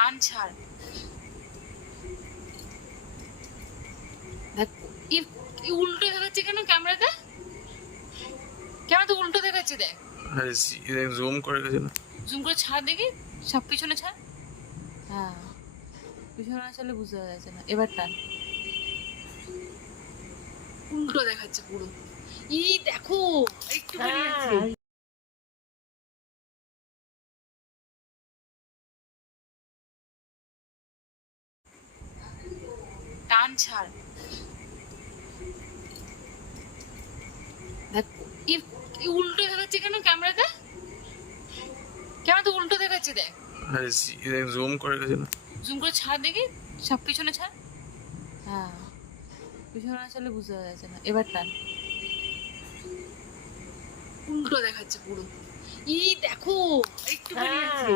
টান ছাড়। দেখ উল্টো দেখাচ্ছে কেন ক্যামেরাতে? ক্যামেরাতে উল্টো দেখাচ্ছে দেখ। জুম করে গেছে না? জুম করে ছাড় দেখি, সব পিছনে ছাড়। হ্যাঁ, পিছনে আসলে বুঝতে যাচ্ছে না। এবার টান। উল্টো দেখাচ্ছে পুরো। দেখো একটুখানি আছে। টান ছাড়। দেখ উল্টো দেখাচ্ছে কেন ক্যামেরাতে? ক্যামেরাতে উল্টো দেখাচ্ছে দেখ। জুম করে গেছে না? জুম করে ছাড় দেখি, সব পিছনে ছাড়। হ্যাঁ, পিছনে আসলে বুঝতে যাচ্ছে না। এবার টান। উল্টো দেখাচ্ছে পুরো। দেখো একটুখানি আছে।